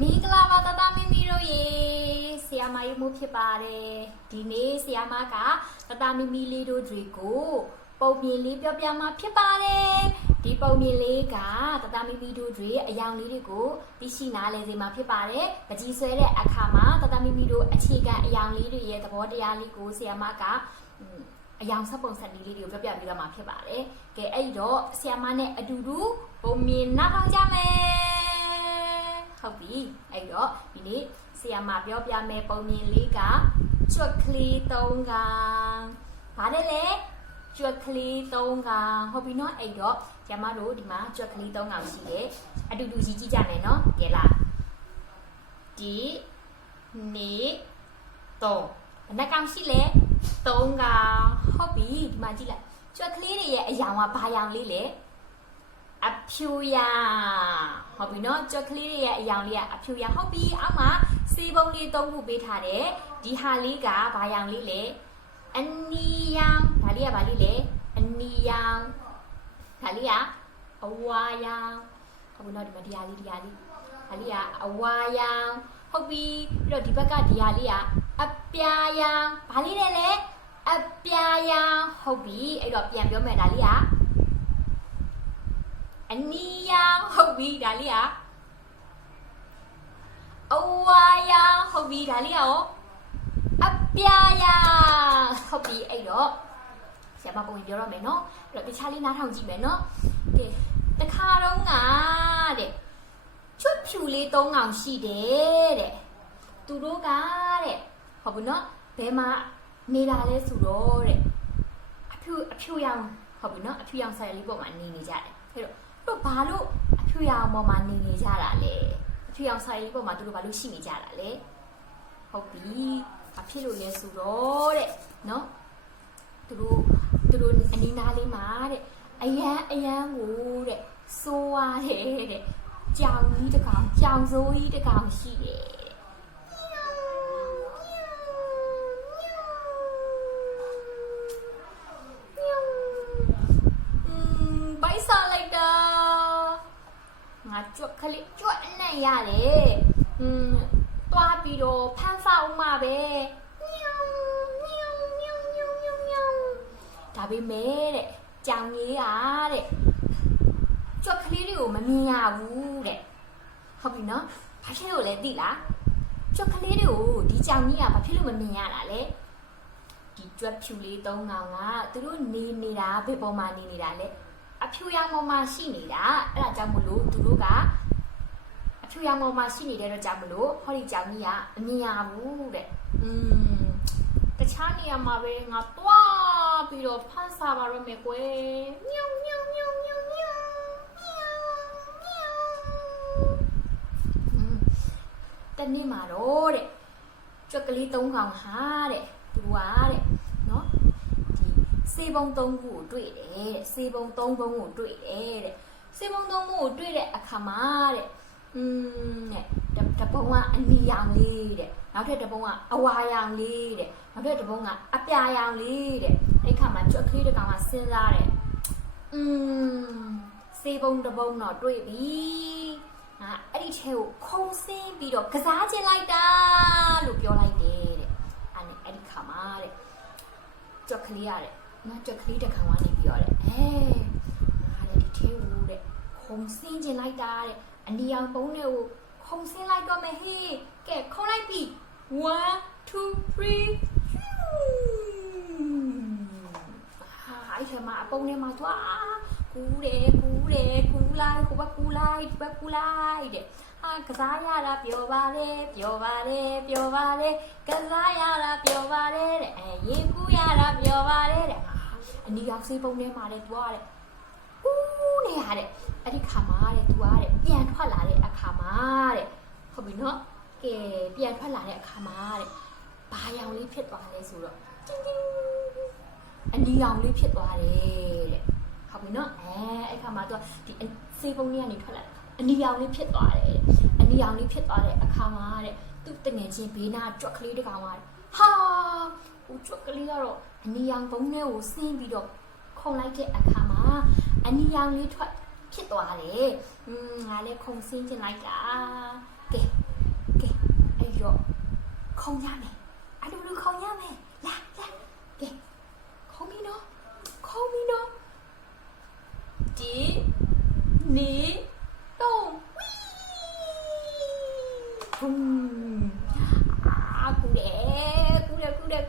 Mingla tata mimiro siama imu pipare. Dini siama ka tata mimili do drigo. Pau mili piama pipare. Di pau mili ka tata mimi do dri ayang lirigo. Di sina lezima pipare. Kaji swere akama tata mimi do achiga ayang liri ye tabode yaligo siama ka. အယောင်ဆက်ပုံစံလေးတွေကိုပြပြပေးသွားမှာဖြစ်ပါတယ်။ကဲအဲ့တော့ဆီယာမနဲ့အတူတူပုံမြင်နားထောင်ကြမယ်။ဟုတ်ပြီ။အဲ့တော့ဒီနေ့ဆီယာမပြောပြမယ်ပုံမြင်လေးကကျွတ်ကလေး၃ကောင်။ဘာလဲလဲ။ကျွတ်ကလေး၃ကောင်။ဟုတ်ပြီနော်။အဲ့တော့ဆီယာမတို့ဒီမှာကျွတ်ကလေး၃ကောင်ရှိတယ်။အတူတူကြီးကြည့်ကြမယ်နော်။ကဲလား။ဒီနေ့၃ဘယ်နှကောင်ရှိလဲ၃ကောင်ဟုတ်ပြီဒီမှာကြည့်လိုက်ကျွတ်ကလေးတွေရဲ့အယောင်ကဘာယောင်လေးလဲအဖြူရောင်ဟုတ်ပြီနော်ကျွတ်ကလေးတွေရဲ့အယောင်လေးကအဖြူရောင်ဟုတ်ပြီအောက်မှာစီပုံလေး၃ခုပေးထားတယ်ဒီဟာလေးကဘာယောင်လေးလဲအနီရောင်ဒါလေးကဘာလေးလဲအနီရောင်ဒါလေးကအဝါရောင်ဟုတ်ပြီနော်ဒီမှာဒီဟာလေးဒါလေးကအဝါရောင်ဟုတ်ပြီပြီးတော့ဒီဘက်ကဒီဟာလေးကအပြာရောင်ဘာလေးလဲလဲအပြာရောင်ဟုတ်ပြီအဲ့တော့ပြန်ပြောမယ်ဒါလေးကအနီရောင်ဟုတ်ပြီဒါလေးကအဝါရောင်ဟုတ်ပြီဒါလေးရောအပြာရောင်ဟုတ်ပြီအဲ့တော့ဆရာမပုံပြောရမယ်နော်အဲ့တော့တခြားလေးနားထောင်ကြည့်မယ်နော်ကဲတခါတော့ကတဲ့ချွတ်ဖြူလေး၃ကောင်ရှိတယ်တဲ့သူတို့ကတဲ့ဟုတ်ဘူးနော်ဘယ်မှာနေတာလဲဆိုတော့တဲ့အဖြူရောင်ဟုတ်ပြီနော်အဖြူရောင်ဆိုင်လေးပေါ်မှာနေနေကြတယ်အဲ့တော့ဘာလို့အဖြူရောင်ပေါ်မှာနေနေကြတာလဲအဖြူရောင်ဆိုင်လေးပေါ်မှာသူတို့ဘာလို့ရှိနေကြတာလဲဟုတ်ပြီဘာဖြစ်လို့လဲဆိုတော့တဲ့နော်သူတို့အနီးနားလေးမှာတဲ့အရန်ကိုတဲ့စိုးရတယ်တဲ့ကြောင်ကြီးတစ်ကောင်ကြောင်စိုးကြီးတစ်ကောင်ရှိတယ်ငါကြွက်ကလေးကြွက်နဲ့ရတယ်တွားပြီးတော့ဖမ်းဖောက်မှပဲဒါပေမဲ့တဲ့ကြောင်ကြီးတဲ့ကြွက်ကလေးတွေကိုမမြင်ရဘူးတဲ့ဟုတ်ပြီနော်ဘာဖြစ်လို့လဲသိလားကြွက်ကလေးတွေကိုဒီကြောင်ကြီးကဘာဖြစ်လို့မမြင်ရတာလဲဒီကြွက်ဖြူလေး၃ကောင်ကသူတို့နေနေတာဘယ်ပေါ်မှာနေနေတာလဲအဖြူရောင်ပေါ်မှာရှိနေတာအဲ့ဒါကြောင့်မလို့သူတို့ကအဖြူရောင်ပေါ်မှာရှိနေတဲ့တော့ကြောင့်မလို့ဟောဒီကြောင်ကြီးကအမြင်ရဘူးတဲ့တခြားနေရာမှာပဲငါတွားပြီးတော့ဖမ်းစားပါတော့မယ်ကွယ်ညောင်ညောင်ညောင်ညောင်ညောင်တနေ့မှာတော့တဲ့ကြွက်ကလေး၃ကောင်ဟာတဲ့သူကတဲ့နော်စေပုံ၃ခုကိုတွေ့တယ်တဲ့စေပုံ၃ပုံကိုတွေ့တယ်တဲ့စေပုံ၃ပုံကိုတွေ့တဲ့အခါမှာတဲ့တပုံကအနီရောင်လေးတဲ့နောက်ထပ်တပုံကအဝါရောင်လေးတဲ့နောက်ထပ်တပုံကအပြာရောင်လေးတဲ့အဲ့ခါမှာကြွက်ကလေးတစ်ကောင်ကစဉ်းစားတယ်စေပုံတပုံတော့တွေ့ပြီအဲ့ဒီထဲကိုခုံဆင်းပြီးတော့ကစားကျင်လိုက်တာလို့ပြောလိုက်တယ်တဲ့အဲ့ဒီခါမှာတဲ့ကြွက်ကလေးရတယ်နော်ကြွက်ကလေးတစ်ခါမှနေပြီးတော့တဲ့ငါလည်းဒီထဲကိုတဲ့ခုံဆင်းကျင်လိုက်တာတဲ့အနီရောင်ပုံးတွေကိုခုံဆင်းလိုက်တော့မယ်ဟေးကဲခုံလိုက်ပြီ1 2 3အဲ့ထဲမှာအပုံးထဲမှာသွားကူးလိုက်ဟိုဘက်ကူးလိုက်ဒီဘက်ကူးလိုက်တဲ့ကစားရတာပျော်ပါလေကစားရတာပျော်ပါလေတဲ့ရေကူးရတာပျော်ပါလေတဲ့အနီရောင်စေးပုံထဲမှာတဲ့သူကတဲ့ကူးနေရတဲ့အဲ့ဒီခါမှာတဲ့သူကတဲ့ပြန်ထွက်လာတဲ့အခါမှာတဲ့ဟုတ်ပြီနော်ကဲပြန်ထွက်လာတဲ့အခါမှာတဲ့ဘာရောင်လေးဖြစ်သွားလဲဆိုတော့အနီရောင်လေးဖြစ်သွားတယ်တဲ့ဟုတ်ပြီနော်အဲ့ခါမှာသူကဒီစေးပုံလေးကနေထွက်လာအနီရောင်လေးဖြစ်သွားတယ်အနီရောင်လေးဖြစ်သွားတဲ့အခါမှာတဲ့သူ့တငယ်ချင်းဘေးနာကြွက်ကလေးတစ်ကောင်ကဟာဟိုကြွက်ကလေးကတော့အနီရောင်ပုံးထဲကိုဆင်းပြီးတော့ခုံလိုက်တဲ့အခါမှာအနီရောင်လေးထွက်ဖြစ်သွားတယ်ငါလည်းခုံဆင်းချင်လိုက်တာကဲ ခုံရမယ်အတူတူခုံရမယ်လာကဲခုံပြီနော်ဒီနေတုံးဝီဘုံ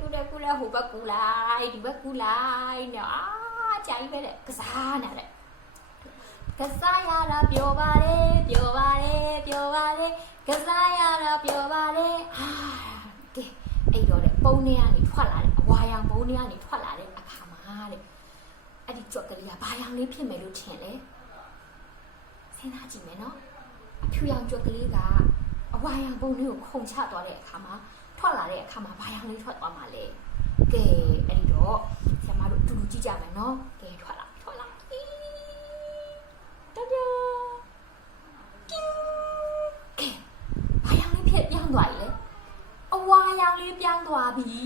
ကူတယ်ဟိုဘက်ကူလိုက်ဒီဘက်ကူလိုက်နော်ကြိုင်ပဲတဲ့ကစားနေတယ်ကစားရတာပြောပါတယ်ကစားရတာပြောပါတယ်ကဲအဲ့တော့တဲ့ပုံထဲကနေထွက်လာတယ်အဝါရောင်ပုံထဲကနေထွက်လာတဲ့အခါမှာတဲ့အဲ့ဒီကြွက်ကလေးကဘာရောင်လေးဖြစ်မယ်လို့ထင်လဲစဉ်းစားကြည့်မယ်နော်အဖြူရောင်ကြွက်ကလေးကအဝါရောင်ပုံလေးကိုခုန်ချသွားတဲ့အခါမှာထွက်လာတဲ့အခါမှာဘာရောင်လေးထွက်သွားမှာလဲကဲအဲ့ဒီတော့ဆရာမတို့တူတူကြည့်ကြမယ်နော်ကဲထွက်လာတကြကင်းကဲဘာရောင်လေးဖြစ်ပြောင်းသွားပြီလေအဝါရောင်လေးပြောင်းသွားပြီ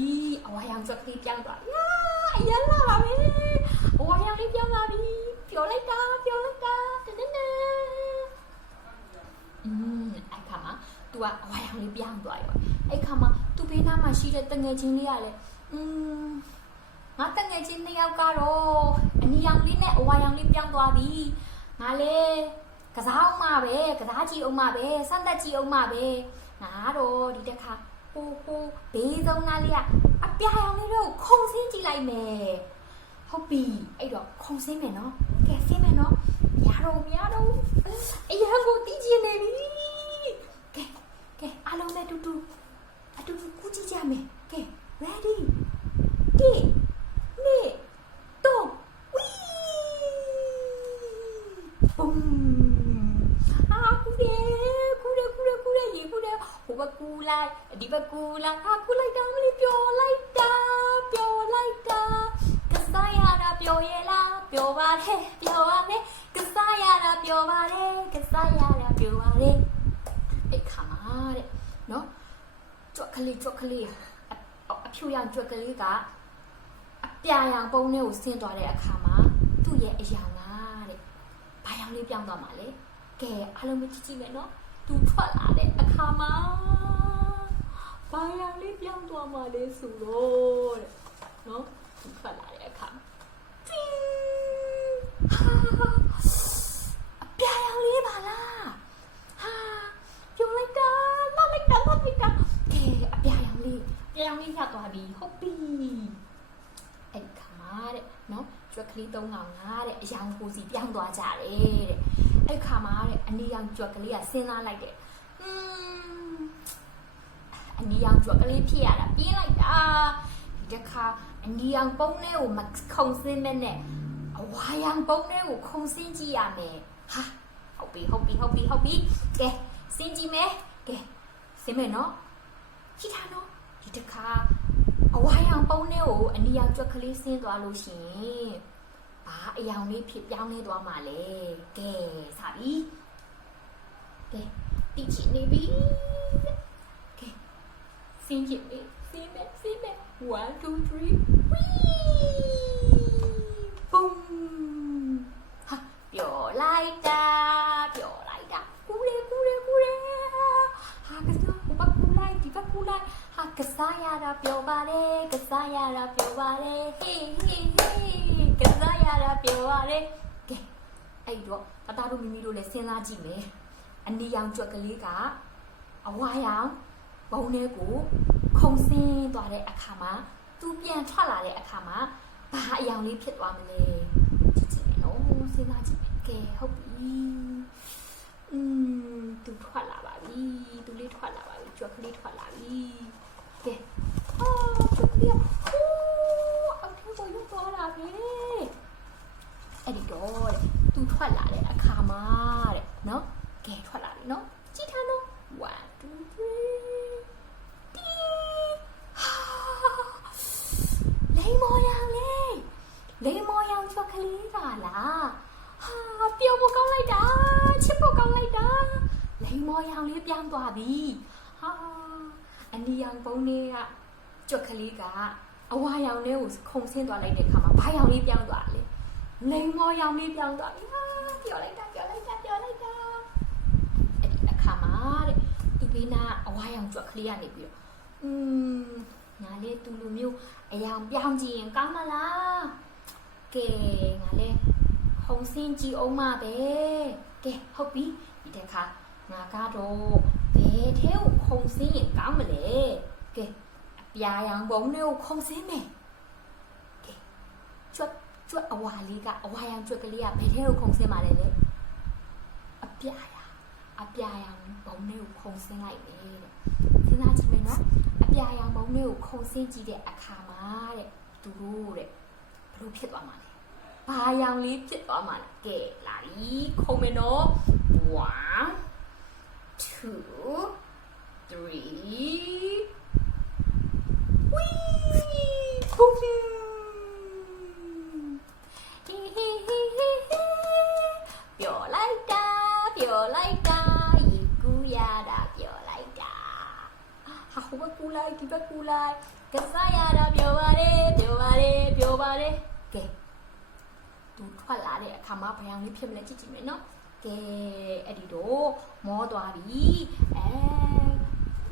အဝါရောင်စက်ကလေးပြောင်းသွားပြီအရလာပါပဲအဝါရောင်လေးပြောင်းသွားပြီပြောလိုက်တာတနအဲ့ခါမှာ तू ကအဝါရောင်လေးပြောင်းသွားရောအဲ့ခါမှာ तू ဘေးနားမှာရှိတဲ့တငယ်ချင်းလေးကလည်းငါတငယ်ချင်းနှစ်ယောက်ကတော့အနီရောင်လေးနဲ့အဝါရောင်လေးပြောင်းသွားပြီငါလေကစားအောင်ပါပဲကစားကြည့်အောင်ပါပဲစမ်းသပ်ကြည့်အောင်ပါပဲငါတော့ဒီတစ်ခါဟိုဘေးဆုံးနားလေးကအပြာရောင်လေးတော့ခုံစင်းကြည့်လိုက်မယ်ဟုတ်ပြီအဲ့တော့ခုံစင်းမယ်နော်ကဲစင်းမယ်နော်မရတော့အရန်ကိုတီးကျင်နေပြီကဲအားလုံးနဲ့အတူတူကူးကြည့်ကြမယ်ကဲ ready ကဲနေတော့ဝီဘုံကူတယ်ရေကူတယ်ဟိုဘကူလိုက်ဒီဘကူလိုက်ကူလိုက်တာမလေးပြောလိုက်တာကစားရတာပြောရလားပြောပါတယ်ကစားရတာပြောပါတယ်အဲ့ခါမှာတဲ့နော်ကြွက်ကလေးအဖြူရောင်ကြွက်ကလေးကအပြာရောင်ပုံထဲကိုဆင်းသွားတဲ့အခါမှာသူ့ရဲ့အရောင်ကတဲ့ဘာရောင်လေးပြောင်းသွားမှာလဲကဲအားလုံးကြည့်မယ်နော်သူထွက်လာတဲ့အခါမှာဘာရောင်လေးပြောင်းသွားမှာလဲဆိုတော့တဲ့နော်သူထွက်လာတဲ့အခါအပြာရောင်လေးပါလားပြောလိုက်တာကဲအပြာရောင်လေးရသွားပြီဟုတ်ပြီအဲ့ခါမှာတဲ့နော်ကြွက်ကလေး၃កောင်တဲ့အရောင်ကိုစီပြောင်းသွားကြတယ်တဲ့အဲ့ခါမှာတဲ့အနီရောင်ကြွက်ကလေးကစဉ်းစားလိုက်တယ်အနီရောင်ကြွက်ကလေးဖြစ်ရတာပြင်းလိုက်တာဒီတစ်ခါအနီရောင်ပုံးလေးကိုမခုံစင်းမဲ့နဲ့အဝါရောင်ပုံးလေးကိုခုံစင်းကြည့်ရမယ်ဟာဟုတ်ပြီကဲစင်းကြည့်မယ်ကဲစင်းမယ်နော်ကြည့်ထားနော်ဒီတစ်ခါအဝါရောင်ပုံးလေးကိုအနီရောင်ကြွက်ကလေးဆင်းသွားလို့ရှိရင်ဘာအယောင်လေးဖြစ်ပြောင်းလဲသွားမှာလဲကဲစပြီကဲတီးချင်နေပြီကဲစင်းကြည့်မယ်1 2 3 ဝီဘုံဟာပြောလိုက်တာကူလေဟာကစားဟိုဘက်ကူလိုက်ဒီဘက်ကူလိုက်ဟာကစားရတာပြောပါတယ်ဟေးကစားရတာပြောပါတယ်ကဲအဲ့တော့တတတို့မိမိတို့လည်းစဉ်းစားကြည့်မယ်အနီရောင်ကြွက်ကလေးကအဝါရောင်ဘုံထဲကိုခုံစင်းသွားတဲ့အခါမှာသူပြန်ထွက်လာတဲ့အခါမှာဘာအယောင်လေးဖြစ်သွားမလဲကြည့်မယ်နော်စဉ်းစားကြည့်မယ်ကဲဟုတ်ပြီသူထွက်လာပါပြီသူလေးထွက်လာပါပြီကြွက်ကလေးထွက်လာပြီကဲကြွက်ကလေးအောက်ထပ်ကိုရောက်သွားတာပဲအဲ့ဒီတော့သူထွက်လာတဲ့အခါမှာတဲ့နော်ကဲထွက်လာပြီနော်ကြည့်ထားနော်1 2 3လိမ္မော်ရောင်ကြွက်ကလေးပါလားဟာပျော်ဖို့ကောင်းလိုက်တာချစ်ဖို့ကောင်းလိုက်တာလိမ္မော်ရောင်လေးပြောင်းသွားပြီဟာအနီရောင်ပုံးလေးကကြွက်ကလေးကအဝါရောင်လေးကိုခုံဆင်းသွားလိုက်တဲ့အခါမှာဘာရောင်လေးပြောင်းသွားလဲလိမ္မော်ရောင်လေးပြောင်းသွားပြီဟာပျော်လိုက်တာအဲ့ဒီအခါမှာတဲ့သူဘေးနာအဝါရောင်ကြွက်ကလေးကနေပြီးတော့ ငါလေးသူလူမျိုးအယောင်ပြောင်းကြည့်ရင်ကောင်းမလားကဲငါလေးခုံစင်းကြည့်အောင်ပါပဲကဲဟုတ်ပြီဒီတစ်ခါငါကတော့ဘယ်ထဲကိုခုံစင်းရင်ကောင်းမလဲကဲအပြာရောင်ဘုံလေးကိုခုံစင်းမယ်ကဲကျွတ်အဝါလေးကအဝါရောင်ကျွတ်ကလေးကဘယ်ထဲကိုခုံစင်းပါလဲလေအပြာရောင်ဘုံလေးကိုခုံစင်းလိုက်တယ်တဲ့စဉ်းစားကြည့်မယ်နော်အပြာရောင်ဘုံလေးကိုခုံစင်းကြည့်တဲ့အခါမှာတဲ့သူတို့တဲ့ဘလို့ဖြစ်သွားမှာလဲဘာရောင်လေးဖြစ်သွားမှာလဲကဲလာပြီခုံမယ်နော်1 2 3 wee boomပြောလိုက်တာရေကူးရတာပြောလိုက်တာဟာဟိုဘက်ကူလိုက်ဒီဘက်ကူလိုက်ကစားရတာပြောပါတယ်ကဲသူထွက်လာတဲ့အခါမှာဘယ်အောင်လေးဖြစ်မလဲကြည့်ကြည့်မယ်နော်ကဲအဲ့ဒီတော့မောသွားပြီ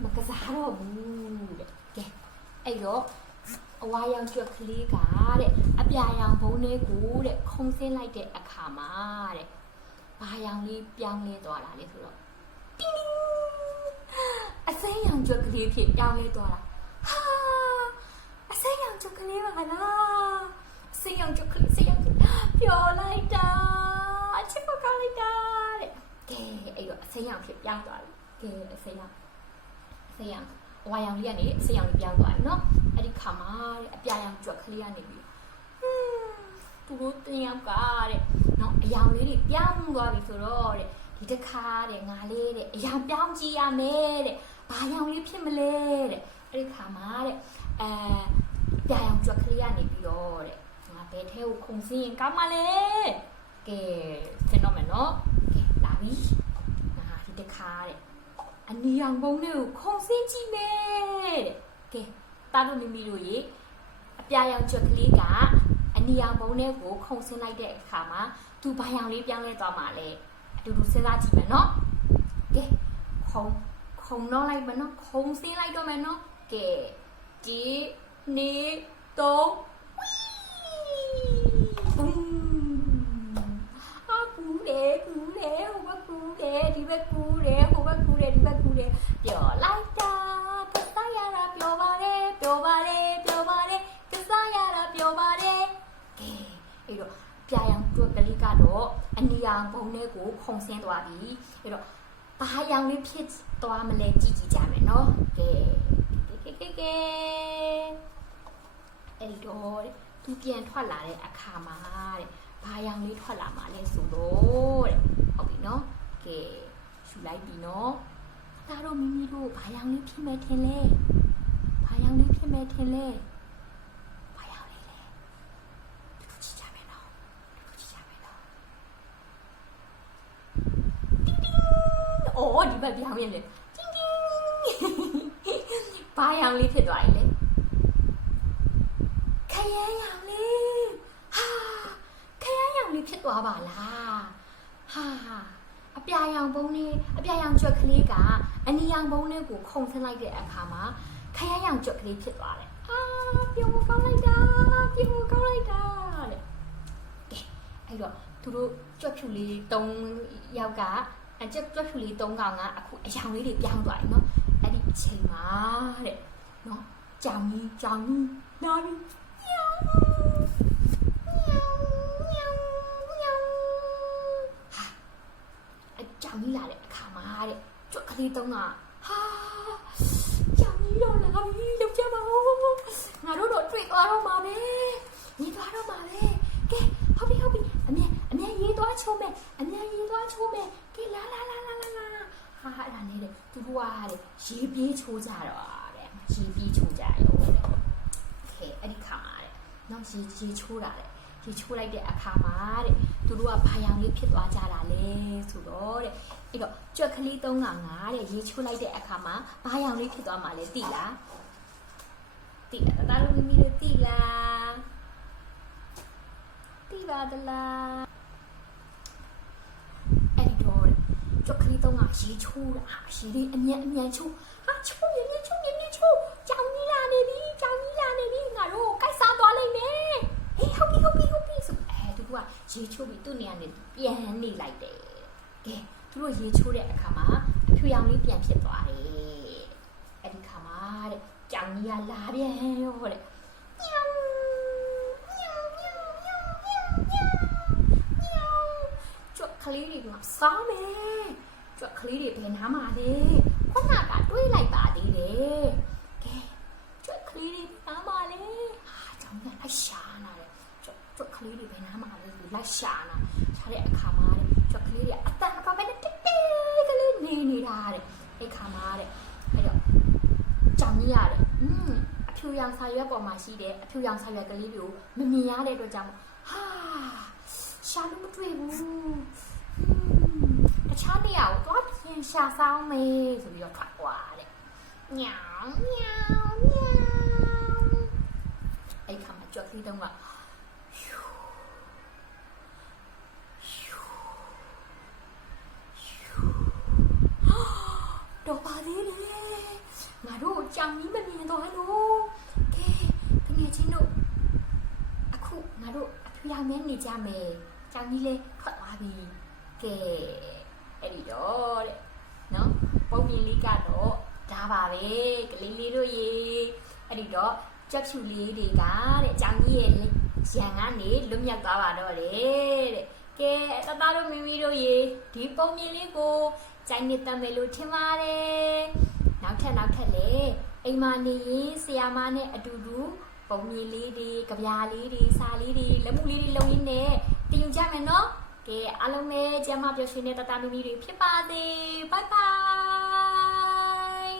မကစားတော့ဘူးတဲ့ကဲအဲ့တော့အဝါရောင်ကျွတ်ကလေးကတဲ့အပြာရောင်ဘုံလေးကိုတဲ့ခုံစင်းလိုက်တဲ့အခါမှာတဲ့ဘာရောင်လေးပြောင်းလဲသွားတာလေဆိုတော့တင်းအစိမ်းရောင်ကျွတ်ကလေးဖြစ်ပြောင်းလဲသွားတာဟာအစိမ်းရောင်ကျွတ်ကလေးပါလားအစိမ်းရောင်ကျွတ်ကလေးပြောလိုက်တာအချစ်ကောင်းလိုက်တာတဲ့ကဲအဲ့တော့အစိမ်းရောင်ဖြစ်ပြောင်းသွားပြီကဲအစိမ်းရောင်အဝါရောင်လေးကနေအစိမ်းရောင်လေးပြောင်းသွားတယ်နော်အဲ့ဒီခါမှာတဲ့အပြာရောင်ကျွတ်ကလေးကနေပြီးသူတို့တင်ရောက်ကတဲ့နော်အယောင်လေးတွေပြောင်းသွားပြီဆိုတော့တဲ့ဒီတစ်ခါတဲ့ငါလေးတဲ့အယောင်ပြောင်းကြည့်ရမယ်တဲ့ဘာရောင်လေးဖြစ်မလဲတဲ့အဲ့ဒီခါမှာတဲ့အပြာရောင်ကျွတ်ကလေးကနေပြီးတော့တဲ့ငါဘယ်ထဲကိုခုံစင်းရင်ကောင်းမလဲကဲစင်တော့မယ်နော်ကဲလာပြီငါဒီတစ်ခါတဲ့အနီရောင်ပုံးလေးကိုခုံစင်းကြည့်မယ်တဲ့ကဲတားတို့မိမိတို့ရေအပြာရောင်ကျွတ်ကလေးကအနီရောင်ပုံးလေးကိုခုံစင်းလိုက်တဲ့အခါမှာသူဘာရောင်လေးပြောင်းလဲသွားမှာလဲအတူတူစဉ်းစားကြည့်မယ်နော်ကဲခုံတော့လိုက်မယ်နော်ခုံစင်းလိုက်တော့မယ်နော်ကဲဒီနေတော့ကူတယ်ဟိုဘက်ကူတယ်ဒီဘက်ကူတယ်ဟိုဘက်ကူတယ်ဒီဘက်ကူတယ်ပြောလိုက်တာကစားရတာပြောပါတယ်ကစားရတာပြောပါတယ်ကဲအဲ့တော့ပြာရောင်ကျွတ်ကလေးကတော့အနီရောင်ဘုံလေးကိုခုံဆင်းသွားပြီအဲ့တော့ဘာရောင်လေးဖြစ်သွားမလဲကြည့်ကြမယ်နော်ကဲအဲ့ဒီတော့သူပြန်ထွက်လာတဲ့အခါမှာတဲ့ဘာရောင်လေးထွက်လာမှာလဲဆိုတော့တဲ့ဟုတ်ပြီနော်ကဲယူလိုက်ပြီနော်ဒါတော့မိမိတို့ဘာရောင်လေးဖြစ်မယ်ထင်လဲဘာရောင်လေးဖြစ်မယ်ထင်လဲဘာရောင်လေးလဲဒီကြည့်ကြမယ်နော်တင်းအော်ဒီဘက်ပြောင်းရင်လေတင်းဘာရောင်လေးဖြစ်သွားပြီလဲခရမ်းရောင်လေးဟာခရမ်းရောင်လေးဖြစ်သွားပါလားဟာအပြာရောင်ပုံးလေးအပြာရောင်ကြွက်ကလေးကအနီရောင်ပုံးလေးကိုခုံဆင်းလိုက်တဲ့အခါမှာခရမ်းရောင်ကြွက်ကလေးဖြစ်သွားတယ်ပြုံးကောင်းလိုက်တာတဲ့ကဲအဲ့တော့သူတို့ကြွက်ဖြူလေး3ယောက်ကအကြွက်ဖြူလေး3ကောင်ကအခုအရောင်လေးတွေပြောင်းသွားပြီနော်အဲ့ဒီအချိန်မှာတဲ့နော်ကြောင်ကြီးနားပြီးကြောင်ကြီးလာတဲ့အခါမှာတဲ့ကြွက်ကလေးတုံးကဟာကြောင်ကြီးတော့လာပြီလောက်ကြပါဦးငါတို့တော့တွေ့သွားတော့မှာပဲညီသွားတော့မှာပဲကဲဟုတ်ပြီအမြဲရေးသွားချိုးမယ်ကဲလာဟာအဲ့ဒါနေလေသူတို့ကတဲ့ရေးပြေးချိုးကြတော့တဲ့ရေးပြေးချိုးကြရောတဲ့ကဲအဲ့ဒီခါမှာတဲ့နောက်ရေးချိုးတာတဲ့ရေချိုးလိုက်တဲ့အခါမှာတဲ့သူတို့ကဘာရောင်လေးဖြစ်သွားကြတာလဲဆိုတော့တဲ့အဲ့တော့ကြွက်ကလေး3က5တဲ့ရေချိုးလိုက်တဲ့အခါမှာဘာရောင်လေးဖြစ်သွားမှာလဲသိလားတာတို့မိမိတို့သိလားသိပါသလားအဲ့ဒီတော့ကြွက်ကလေး3ကရေချိုးတာရေလေးအမြန်ချိုးဟာချိုးမြင် ရေချိုးပြီးသူ့နေရာနဲ့ပြန်နေလိုက်တယ်ကဲသူတို့ရေချိုးတဲ့အခါမှာအဖြူရောင်လေးပြန်ဖြစ်သွားတယ်အဲ့ဒီခါမှာတဲ့ကြောင်ကြီးကလာပြန်ရောတဲ့ညောင်းညောင်းညောင်းညောင်းညောင်းညောင်းညောင်းကျွတ်ကလေးတွေကစောင်းမယ်ကျွတ်ကလေးတွေဘယ်နားမှာလဲခုနကတွေးလိုက်ပါသေးတယ်ကဲကျွတ်ကလေးတွေနားမှာလဲကြောင်ကြီးလိုက်ရှာနာတယ်ကျွတ်ကလေးတွေဘယ်နားမှာလဲလိုက်ရှာနာရှာတဲ့အခါမှာတဲ့ကျွတ်ကလေးတွေအတန်အပါပဲတက်ကလေးနေနေတာတဲ့အဲ့ခါမှာတဲ့အဲ့တော့ကြောင်ကြီးရတယ်အဖြူရောင်စာရွက်ပေါ်မှာရှိတဲ့အဖြူရောင်စာရွက်ကလေးတွေကိုမမြင်ရတဲ့အတွက်ကြောင့်ဟာရှာလို့မတွေ့ဘူးတခြားနေရာကိုသွားပြင်ရှာဆောင်မယ်ဆိုပြီးတော့ထွက်သွားတဲ့ညောင်ညောင်ညောင်အဲ့ခါမှာကြောက်ပြီးတော့တော့ပါသေးတယ်ငါတို့ကြောင်ကြီးမမြင်တော့လို့ကဲတကယ်ချင်းတို့အခုငါတို့အဖြူရောင်နဲ့နေကြမယ်ကြောင်ကြီးလေးထွက်သွားပြီကဲအဲ့ဒီတော့တဲ့နော်ပုံမြင်လေးကတော့ဒါပါပဲကလေးလေးတို့ရေအဲ့ဒီတော့ကြက်ဖြူလေးတွေကတဲ့ကြောင်ကြီးရဲ့ရန်ကနေလွတ်မြောက်သွားပါတော့တယ်တဲ့ကဲတသားတို့မိမိတို့ရေဒီပုံမြင်လေးကိုကြိုင်နေတမယ်လို့ထင်ပါတယ်နောက်ထပ်လေအိမ်မနေရင်ဆရာမနဲ့အတူတူပုံမြင်လေးတွေကြပြားလေးတွေစာလေးတွေလက်မှုလေးတွေလုံရင်းနဲ့တင်ယူကြမယ်နော်ကဲအားလုံးပဲကျမပျော်ရွှင်တဲ့တသားမိမိတွေဖြစ်ပါစေဘိုင်ဘိုင်